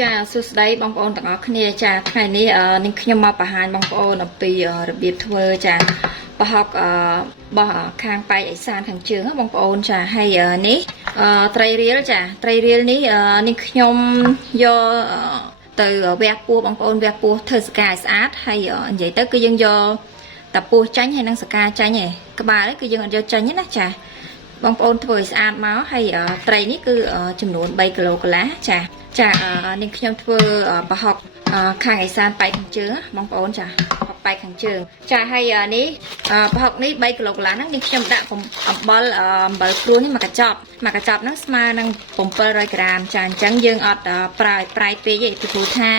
ចាសួស្តីបងប្អូនទាំងអស់គ្នាចាថ្ងៃនេះអឺនឹងខ្ញុំមកបង្ហាញបងប្អូនអំពីអឺរបៀបធ្វើចាប្រហុកអឺបោះខាងប៉ែកអេសានខាងជើងណាបងប្អូនចាហើយអឺនេះអឺត្រីរៀលចាត្រីរៀលនេះអឺនេះខ្ញុំយកអឺទៅវះពោះបងប្អូនវះពោះធ្វើស្កាឲ្យស្អាតហើយអឺនិយាយទៅគឺយើងយកតាពោះចាញ់ហើយនឹងស្កាចាញ់ឯងក្បាលនេះគឺយើងអត់យកចាញ់ទេណាចា បងប្អូនធ្វើឲ្យស្អាតមកហើយអឺត្រីនេះគឺអឺចំនួន3គីឡូកន្លះចាចាអឺនេះខ្ញុំធ្វើអឺប្រហុកអឺខាងឯសានប៉ែកខាងជើងណាបងប្អូនចាប្រហុកប៉ែកខាងជើងចាហើយអឺនេះអឺប្រហុកនេះ3គីឡូកន្លះហ្នឹងនេះខ្ញុំដាក់កំអំបិលអឺអំបិលព្រួញនេះមកកញ្ចប់មកកញ្ចប់ហ្នឹងស្មើនឹង700ក្រាមចាអញ្ចឹងយើងអត់អឺប្រើឲ្យប្រៃពេកទេពីព្រោះថា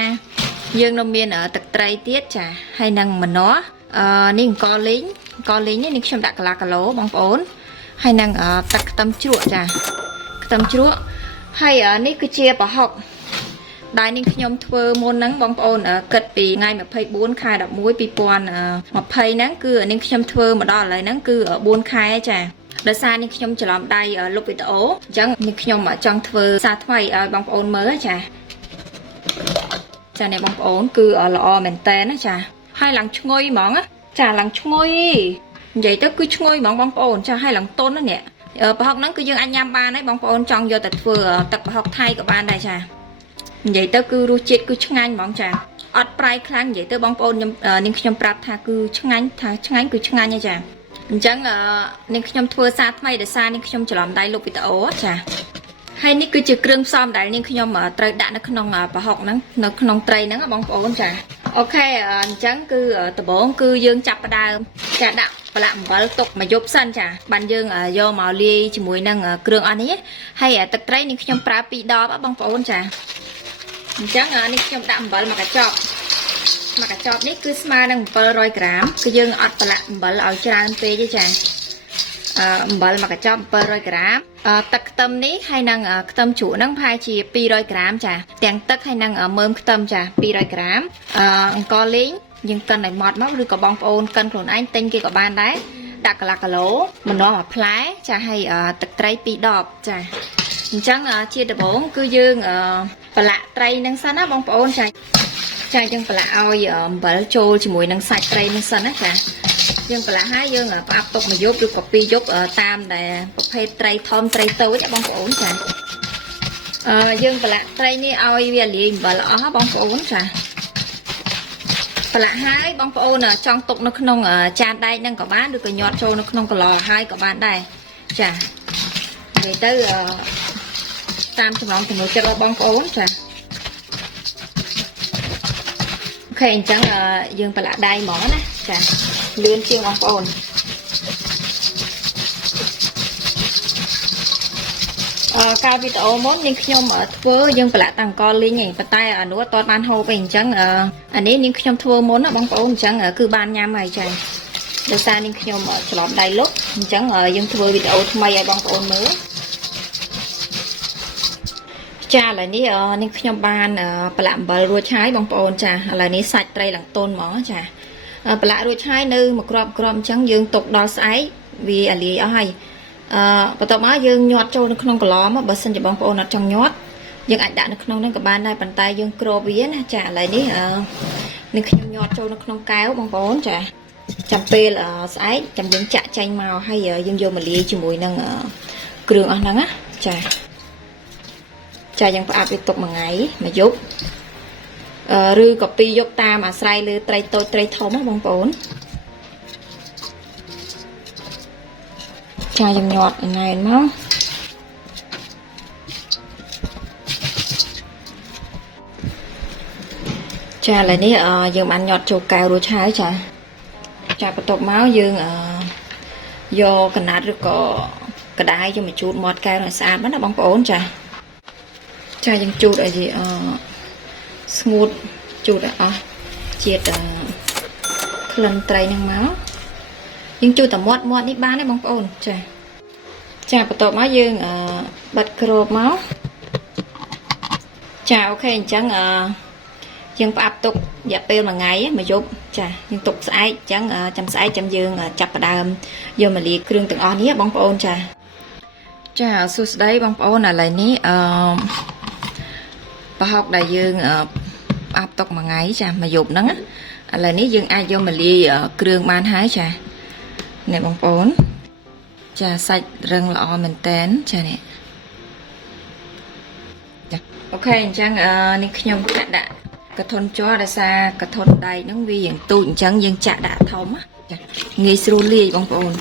យើងនៅមានអឺទឹកត្រីទៀតចាហើយនឹងម្នាស់អឺនេះអង្ករលីងអង្ករលីងនេះនេះខ្ញុំដាក់កន្លះគីឡូបងប្អូន ហើយនឹងអឺទឹកខ្ទឹមជ្រក់ចាខ្ទឹមជ្រក់ហើយអឺនេះគឺជាប្រហុកដែលនេះខ្ញុំធ្វើមុនហ្នឹងបងប្អូនអឺគិតពីថ្ងៃ24ខែ11 2020ហ្នឹងគឺនេះខ្ញុំធ្វើមកដល់ឥឡូវហ្នឹងគឺ4ខែចាដោយសារនេះខ្ញុំច្រឡំដៃអឺលុបវីដេអូអញ្ចឹងនេះខ្ញុំចង់ធ្វើសារថ្មីឲ្យបងប្អូនមើលចាចានេះបងប្អូនគឺអឺល្អមែនតើណាចាហើយឡើងឈ្ងុយហ្មងណាចាឡើងឈ្ងុយ និយាយទៅគឺឈ្ងុយហ្មងបងប្អូនចាឲ្យឡើងតុនណានេះអឺប្រហុកហ្នឹងគឺយើងអាចញ៉ាំបានហើយបងប្អូនចង់យកទៅធ្វើទឹកប្រហុកថៃក៏បានដែរចានិយាយទៅគឺរសជាតិគឺឆ្ងាញ់ហ្មងចាអត់ប្រៃខ្លាំងនិយាយទៅបងប្អូនខ្ញុំនាងខ្ញុំប្រាប់ថាគឺឆ្ងាញ់ថាឆ្ងាញ់គឺឆ្ងាញ់ហើយចាអញ្ចឹងនាងខ្ញុំធ្វើសារថ្មីដោយសារនាងខ្ញុំច្រឡំដៃលុបវីដេអូចាហើយនេះគឺជាគ្រឿងផ្សំដែលនាងខ្ញុំត្រូវដាក់នៅក្នុងប្រហុកហ្នឹងនៅក្នុងត្រីហ្នឹងបងប្អូនចាអូខេអញ្ចឹងគឺដំបូងគឺយើងចាប់ផ្ដើមចាដាក់ ប្រឡាក់អំបិលទុកមួយយប់សិនចាបានយើងយកមកលាយជាមួយនឹងគ្រឿងអស់នេះហើយទឹកត្រីនេះខ្ញុំប្រើ2ដបបងប្អូនចាអញ្ចឹងនេះខ្ញុំដាក់អំបិលមកកញ្ចប់មកកញ្ចប់នេះគឺស្មើនឹង700ក្រាមគឺយើងអត់ប្រឡាក់អំបិលឲ្យច្រើនពេកទេចាអឺអំបិលមកកញ្ចប់700ក្រាមទឹកខ្ទឹមនេះហើយនឹងខ្ទឹមជ្រក់ហ្នឹងប្រហែលជា200ក្រាមចាទាំងទឹកហើយនឹងមើមខ្ទឹមចា200ក្រាមអអង្ករលីង យើងកិនឲ្យម៉ត់មកឬក៏បងប្អូនកិនខ្លួនឯងទិញគេក៏បានដែរដាក់កន្លះគីឡូម្នាស់មួយផ្លែចាហើយទឹកត្រី2ដបចាអញ្ចឹងជាដំបូងគឺយើងប្រឡាក់ត្រីនឹងសិនណាបងប្អូនចាចាយើងប្រឡាក់ឲ្យអំបិលចូលជាមួយនឹងសាច់ត្រីនឹងសិនណាចាយើងប្រឡាក់ហើយយើងផ្អាប់ទុកមួយយប់ឬក៏ពីរយប់តាមដែលប្រភេទត្រីធំត្រីតូចបងប្អូនចាអឺយើងប្រឡាក់ត្រីនេះឲ្យវាលាយអំបិលអស់បងប្អូនចា ប្រឡាក់ហើយបងប្អូនចង់ទុកនៅក្នុងចានដែកហ្នឹងក៏បានឬក៏ញាត់ចូលនៅក្នុងកន្លហើយក៏បានដែរចានិយាយទៅតាមចំណងចំណូលចិត្តរបស់បងប្អូនចាអូខេអញ្ចឹងយើងប្រឡាក់ដៃហ្មងណាចាលឿនជាងបងប្អូន កាលវីដេអូមុននាងខ្ញុំធ្វើយើងប្រឡាក់តាំងកលីងឯងប៉ុន្តែអានោះអត់បានហូបឯងអញ្ចឹងអានេះនាងខ្ញុំធ្វើមុនណាបងប្អូនអញ្ចឹងគឺបានញ៉ាំហើយចាដោយសារនាងខ្ញុំច្រឡំដៃលុបអញ្ចឹងយើងធ្វើវីដេអូថ្មីឲ្យបងប្អូនមើលចាឥឡូវនេះនាងខ្ញុំបានប្រឡាក់អំបិលរួចហើយបងប្អូនចាឥឡូវនេះសាច់ត្រីឡើងតូនហ្មងចាប្រឡាក់រួចហើយនៅមួយគ្រាប់គ្រាប់អញ្ចឹងយើងទុកដល់ស្អែកវាអាលាយអស់ហើយ អឺបន្ទាប់មកយើងញាត់ចូលនៅក្នុងកន្លមកបើសិនជាបងប្អូនអត់ចង់ញាត់យើងអាចដាក់នៅក្នុងហ្នឹងក៏បានដែរប៉ុន្តែយើងគ្របវាណាចាឥឡូវនេះអឺនឹងខ្ញុំញាត់ចូលនៅក្នុងកែវបងប្អូនចាចាំពេលស្អែកចាំយើងចាក់ចេញមកហើយយើងយកមកលាយជាមួយនឹងគ្រឿងអស់ហ្នឹងណាចាចាយើងផ្អាប់វាទុកមួយថ្ងៃមួយយប់ឬក៏ពីរយប់តាមអាស្រ័យលើត្រីតូចត្រីធំណាបងប្អូន ចាយើងញាត់ឯណែនមកចាឥឡូវនេះយើងបានញាត់ចូលកែវរួចហើយចាចាបន្ទាប់មកយើងយកកណាត់ឬក៏កដាយយកមកជូតមាត់កែវឲ្យស្អាតបានណាបងប្អូនចាចាយើងជូតឲ្យវាអឺស្ងួតជូតឲ្យអស់ជាតិក្លិនត្រីនឹងមក យើងជូតតែមាត់មាត់នេះបានទេបងប្អូនចាចាបន្ទាប់មកយើងអឺបិទគ្របមកចាអូខេអញ្ចឹងអឺយើងផ្អាប់ទុករយៈពេលមួយថ្ងៃមួយយប់ចាយើងទុកស្អែកអញ្ចឹងចាំស្អែកចាំយើងចាប់ផ្ដើមយកមកលាយគ្រឿងទាំងអស់នេះបងប្អូនចាចាសួស្តីបងប្អូនឥឡូវនេះអឺប្រហុកដែលយើងអឺអាប់ទុកមួយថ្ងៃចាមួយយប់ហ្នឹងណាឥឡូវនេះយើងអាចយកមកលាយអឺគ្រឿងបានហើយចា នេះបងប្អូន ចាសាច់រឹងល្អមែនតែនចានេះចាអូខេអញ្ចឹងអឺនេះខ្ញុំចាក់ដាក់កធន់ជ័រដោយសារកធន់ដែកហ្នឹងវាយ៉ាងទូចអញ្ចឹងយើងចាក់ដាក់ធំណាចាងាយស្រួលលាយបងប្អូន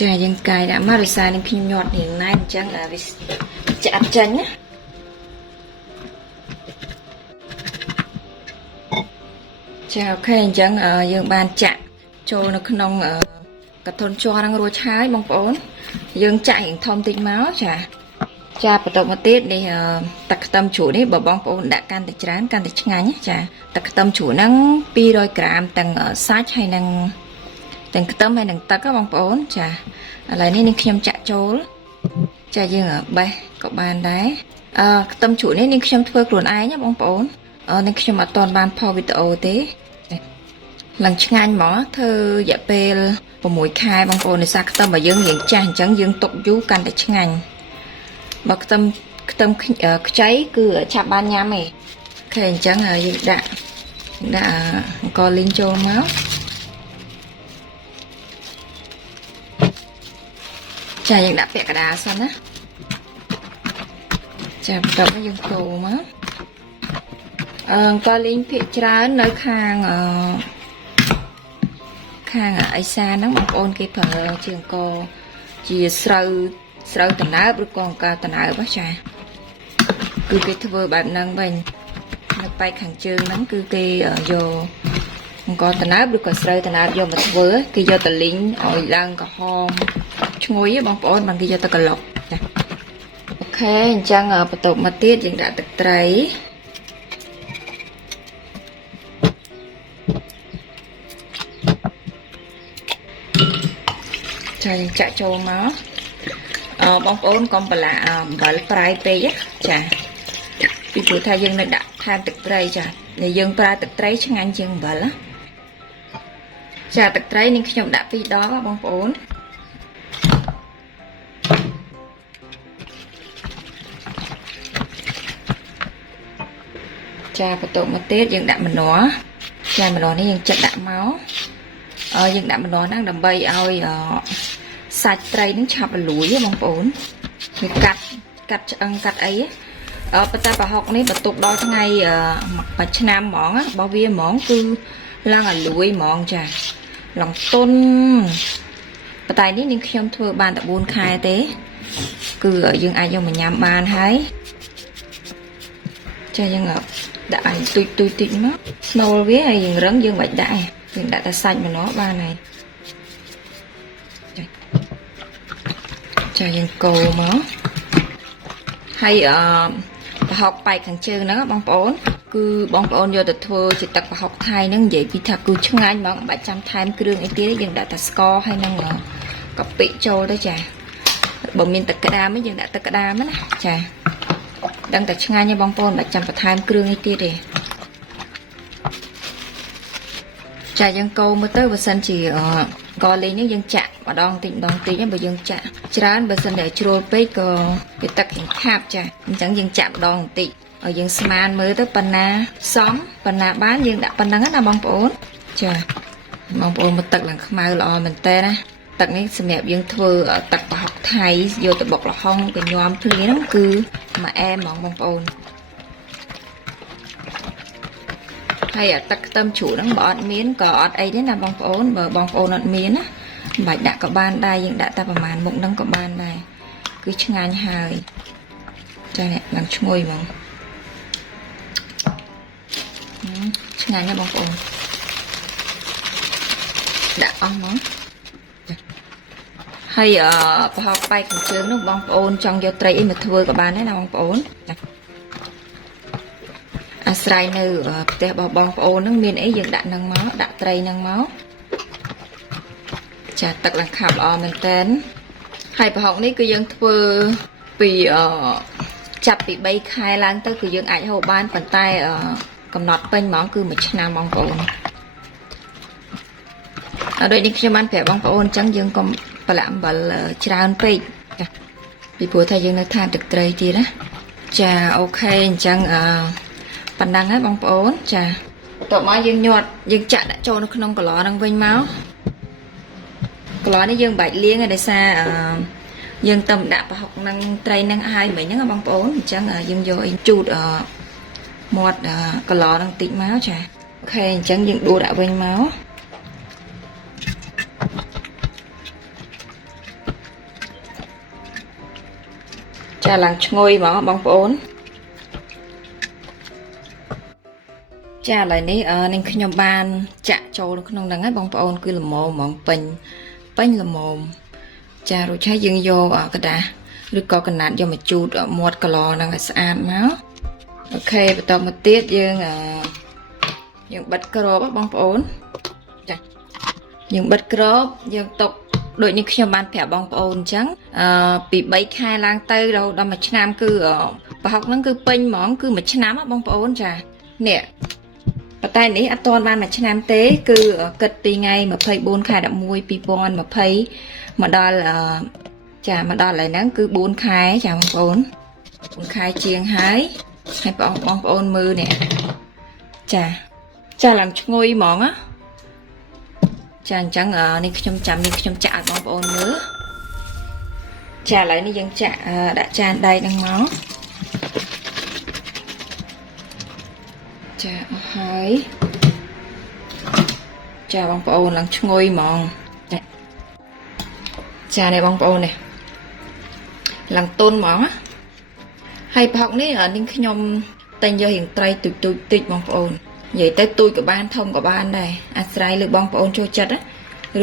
ចាយើងកាយដាក់មកដោយសារនេះខ្ញុំញាត់នាងណែនអញ្ចឹងអឺវាចាក់អត់ចាញ់ណា ចាអូខេអញ្ចឹងអឺយើងបានចាក់ចូលនៅក្នុងអឺកធន់ជ័រហ្នឹងរួចហើយបងប្អូន យើងចាក់រៀងធំតិចមកចាចាបន្តមកទៀតនេះអឺទឹកខ្ទឹមជ្រក់នេះបើបងប្អូនដាក់កាន់តែច្រើនកាន់តែឆ្ងាញ់ណាចាទឹកខ្ទឹមជ្រក់ហ្នឹង200ក្រាមទាំងអឺសាច់ហើយនឹងទាំងខ្ទឹមហើយនឹងទឹកណាបងប្អូន ចាឥឡូវនេះនេះខ្ញុំចាក់ចូល ចាយើងអឺបេះក៏បានដែរអឺខ្ទឹមជ្រក់នេះនេះខ្ញុំធ្វើខ្លួនឯងណាបងប្អូនអឺនេះខ្ញុំអត់ទាន់បានផុសវីដេអូទេចា ឡើងឆ្ងាញ់ហ្មងធ្វើរយៈពេល6ខែបងប្អូនដោយសារខ្ទឹមរបស់យើងរៀងចាស់អញ្ចឹងយើងទុកយូរកាន់តែឆ្ងាញ់បើខ្ទឹមខ្ទឹមខ្ញអឺខ្ចីគឺឆាប់បានញ៉ាំឯងអូខេអញ្ចឹងហើយយើងដាក់ដាក់អង្ករលីងចូលមកចាយើងដាក់ពាក់កណ្ដាលសិនណាចាបន្ទាប់មកយើងកូរមកអឺអង្ករលីងភាគច្រើននៅខាងអឺ ខាងអេសានហ្នឹងបងប្អូនគេប្រើជាអង្គរជាស្រូវស្រូវតំណើបឬក៏អង្ករតំណើបហ៎ចាគឺគេធ្វើបែបហ្នឹងវិញនៅប៉ែកខាងជើងហ្នឹងគឺគេយកអង្ករតំណើបឬក៏ស្រូវតំណើបយកមកធ្វើគេយកតលីងឲ្យឡើងក្រហមឈ្ងុយហ៎បងប្អូនបានគេយកទៅក្លុកចាអូខេអញ្ចឹងបន្ទាប់មកទៀតយើងដាក់ទឹកត្រី ចាយើងចាក់ចូលមកអឺបងប្អូនកុំប្រឡាក់អំបិលប្រៃពេកណាចាពីព្រោះថាយើងនៅដាក់ថែមទឹកត្រីចានេះយើងប្រើទឹកត្រីឆ្ងាញ់ជាងអំបិលណាចាទឹកត្រីនេះខ្ញុំដាក់ពីរដងណាបងប្អូនចាបន្ទាប់មកទៀតយើងដាក់ម្នាស់ចាម្នាស់នេះយើងចិត្តដាក់មកអឺយើងដាក់ម្នាស់ហ្នឹងដើម្បីឲ្យអឺ សាច់ត្រីហ្នឹងឆាប់រលួយហ៎បងប្អូនវាកាត់កាត់ឆ្អឹងកាត់អីអឺប៉ុន្តែប្រហុកនេះបន្ទុកដល់ថ្ងៃអឺមួយឆ្នាំហ្មងរបស់វាហ្មងគឺឡើងឲ្យលួយហ្មងចាឡើងទុនប៉ុន្តែនេះនាងខ្ញុំធ្វើបានតែ4ខែទេ គឺយើងអាចយកមកញ៉ាំបានហើយចាយើងដាក់ឲ្យទុយទុយតិចមកស្នូលវាហើយយើងរឹងយើងមិនដាក់ទេយើងដាក់តែសាច់ម្នាស់បានហើយ ចាយើងកូរមកហើយអឺប្រហុកប៉ែកខាងជើងហ្នឹងបងប្អូន គឺបងប្អូនយកទៅធ្វើជាទឹកប្រហុកថៃហ្នឹងនិយាយពីថាគឺឆ្ងាញ់ហ្មងមិនបាច់ចាំថែមគ្រឿងអីទៀតទេយើងដាក់តែស្ករហើយនឹងកាពិចូលទៅចាបើមានទឹកក្តាមវិញយើងដាក់ទឹកក្តាមណាចាដឹងតែឆ្ងាញ់ទេបងប្អូនមិនបាច់ចាំបន្ថែមគ្រឿងអីទៀតទេចាយើងកូរមើលទៅបើសិនជាអ កលេងនេះយើងចាក់ម្ដងតិចម្ដងតិចបើយើងចាក់ច្រើនបើសិនតែជ្រុលពេកក៏វាទឹកនឹងខាប់ចាអញ្ចឹងយើងចាក់ម្ដងបន្តិចឲ្យយើងស្មានមើលទៅប៉ុណ្ណាសមប៉ុណ្ណាបានយើងដាក់ប៉ុណ្ណឹងណាបងប្អូនចាបងប្អូនមើលទឹកឡើងខ្មៅល្អមែនតើណាទឹកនេះសម្រាប់យើងធ្វើទឹកប្រហុកថៃយកទៅបុកល្ហុងទៅញោមភ្លាហ្នឹងគឺមួយអែមហ្មងបងប្អូន ហើយអាទឹកខ្ទឹមជ្រក់ហ្នឹងបើអត់មានក៏អត់អីទេណាបងប្អូនបើបងប្អូនអត់មានណាមិនបាច់ដាក់ក៏បានដែរយើងដាក់តែប្រហែលមុខហ្នឹងក៏បានដែរគឺឆ្ងាញ់ហើយចានេះឡើងឈ្ងុយហ្មងឆ្ងាញ់ណាស់បងប្អូនដាក់អស់ហ្មងហើយអឺប្រហុកបែកខាងជើងនោះបងប្អូនចង់យកត្រីអីមកធ្វើក៏បានដែរណាបងប្អូនចា អាស្រ័យនៅផ្ទះរបស់បងប្អូនហ្នឹងមានអីយើងដាក់នឹងមកដាក់ត្រីនឹងមកចាទឹកឡើងខាប់ល្អមែនតើហើយប្រហុកនេះគឺយើងធ្វើពីអឺចាប់ពី3ខែឡើងទៅគឺយើងអាចហូបបានប៉ុន្តែអឺកំណត់ពេញហ្មងគឺមួយឆ្នាំបងប្អូនអត់ដូចនេះខ្ញុំបានប្រាប់បងប្អូនអញ្ចឹងយើងកុំប្រឡាក់អំបិលច្រើនពេកចាពីព្រោះថាយើងនៅថាទឹកត្រីទៀតណាចាអូខេអញ្ចឹងអឺ ប៉ុណ្ណឹងហើយបងប្អូនចាបន្ទាប់មកយើងញាត់យើងចាក់ដាក់ចូលនៅក្នុងកន្លហ្នឹងវិញមកកន្លនេះយើងបាច់លាងហើយដោយសារអឺយើងទៅដាក់ប្រហុកនឹងត្រីនឹងហើយមិញហ្នឹងណាបងប្អូនអញ្ចឹងយើងយកអីជូតអឺមាត់អឺកន្លហ្នឹងតិចមកចាអូខេអញ្ចឹងយើងដួសដាក់វិញមកចាឡើងឈ្ងុយហ្មងបងប្អូន ចាឥឡូវនេះអឺនឹងខ្ញុំបានចាក់ចូលនៅក្នុងហ្នឹងហើយបងប្អូនគឺល្មមហ្មងពេញពេញល្មមចារួចហើយយើងយកអឺกระดาษឬក៏កណាត់យកមកជូតអឺមាត់កន្លហ្នឹងឲ្យស្អាតមកអូខេបន្តមកទៀតយើងអឺយើងបិទក្របហ៎បងប្អូនចាយើងបិទក្របយើងຕົក ដូចនេះខ្ញុំបានប្រាប់បងប្អូនអញ្ចឹងអឺពី3ខែឡើងទៅរហូតដល់មួយឆ្នាំគឺអឺប្រហុកហ្នឹងគឺពេញហ្មងគឺមួយឆ្នាំហ៎បងប្អូនចានេះ ប៉ុន្តែនេះអត់ទាន់បានមួយឆ្នាំទេ គឺគិតពីថ្ងៃ24ខែ11 2020មកដល់អឺចាមកដល់ឥឡូវហ្នឹងគឺ4ខែចាបងប្អូន4ខែជាងហើយហើយបងបងប្អូនមើលនេះចាចាឡើងឈ្ងុយហ្មងណាចាអញ្ចឹងអឺនេះខ្ញុំចាំនេះខ្ញុំចាក់ឲ្យបងប្អូនមើលចាឥឡូវនេះយើងចាក់អឺដាក់ចានដែកហ្នឹងមក ហើយចាបងប្អូនឡើងឈ្ងុយហ្មងចាចានេះបងប្អូននេះឡើងទុនហ្មងណាហើយប្រហុកនេះអឺនេះខ្ញុំតែងយករៀងត្រីទូចទូចតិចបងប្អូននិយាយទៅទូចក៏បានធំក៏បានដែរអាស្រ័យលើបងប្អូនចូលចិត្តណា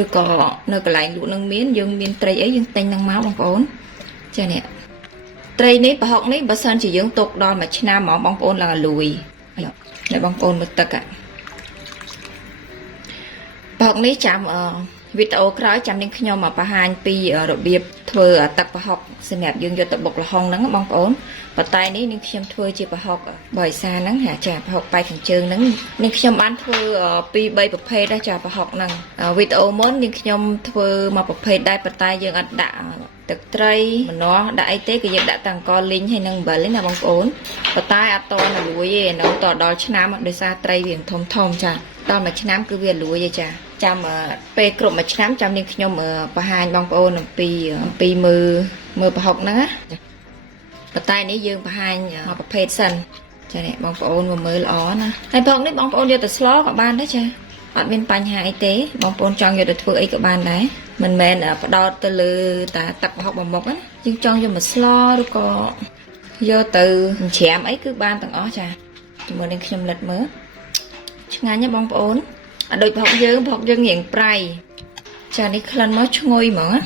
ឬក៏នៅកន្លែងលក់នឹងមានយើងមានត្រីអីយើងទិញនឹងមកបងប្អូនចានេះត្រីនេះប្រហុកនេះបើសិនជាយើងទុកដល់មួយឆ្នាំហ្មងបងប្អូនឡើងឲ្យ លួយហើយតែបងប្អូនមើលទឹកอะប្រហុកនេះចាំអឺវីដេអូក្រោយចាំនាងខ្ញុំមកបង្ហាញពីរបៀបធ្វើទឹកប្រហុកសម្រាប់យើងយកទៅបុកល្ហុងហ្នឹងបងប្អូនប៉ុន្តែនេះនាងខ្ញុំធ្វើជាប្រហុកបរិសាហ្នឹងហាចាប្រហុកបែកខាងជើងហ្នឹងនាងខ្ញុំបានធ្វើពីរ3ប្រភេទដែរចាប្រហុកហ្នឹងវីដេអូមុននាងខ្ញុំធ្វើមកប្រភេទដែរប៉ុន្តែយើងអត់ដាក់ ទឹកត្រីម្នាស់ដាក់អីទេគឺយើងដាក់តាំងកលីងហើយនឹងអំបិលទេណាបងប្អូនប៉ុន្តែអត់តនៅលួយទេនៅតដល់ឆ្នាំដោយសារត្រីវាធំធំចាដល់មួយឆ្នាំគឺវាលួយទេចាចាំអឺពេលគ្រប់មួយឆ្នាំចាំនាងខ្ញុំអឺបង្ហាញបងប្អូនអំពីអំពីមើលមើលប្រហុកហ្នឹងណាចាប៉ុន្តែនេះយើងបង្ហាញមកប្រភេទសិនចានេះបងប្អូនមកមើលល្អណាហើយប្រហុកនេះបងប្អូនយកទៅស្លក៏បានដែរចា អត់មានបញ្ហាអីទេ បងប្អូនចង់យកទៅធ្វើអីក៏បានដែរមិនមែនអឺផ្ដោតទៅលើតែទឹកប្រហុកមួយមុខណាយើងចង់យកមកស្លឬក៏យកទៅច្រាមអីគឺបានទាំងអស់ចាជាមួយនឹងខ្ញុំលិតមើលឆ្ងាញ់ណាបងប្អូនអត់ដូចប្រហុកយើងប្រហុកយើងរៀងប្រៃចានេះក្លិនមកឈ្ងុយហ្មងណា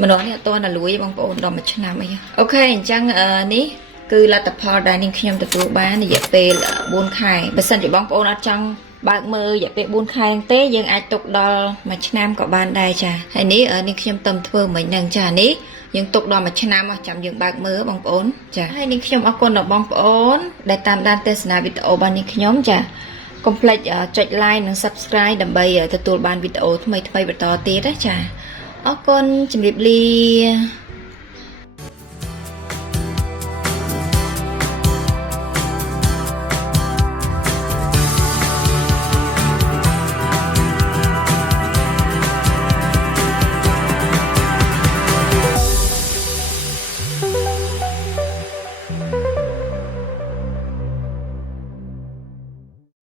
ម្ដងនេះអត់ទាន់តែលួយទេបងប្អូនដល់មួយឆ្នាំអីអូខេអញ្ចឹងអឺនេះគឺលទ្ធផលដែលនាងខ្ញុំទទួលបានរយៈពេល4ខែបើសិនជាបងប្អូនអត់ចង់ បើកមើលរយៈពេល4ខែទេយើងអាចទុកដល់មួយឆ្នាំក៏បានដែរចាហើយនេះអឺនាងខ្ញុំទៅធ្វើមិញហ្នឹងចានេះយើងទុកដល់មួយឆ្នាំមកចាំយើងបើកមើលបងប្អូនចាហើយនាងខ្ញុំអរគុណដល់បងប្អូន ដែលតាមដានទស្សនាវីដេអូរបស់នាងខ្ញុំចាកុំភ្លេចអឺចុច like និង subscribe ដើម្បីអឺទទួលបានវីដេអូថ្មីៗបន្តទៀតណាចាអរគុណជម្រាបលា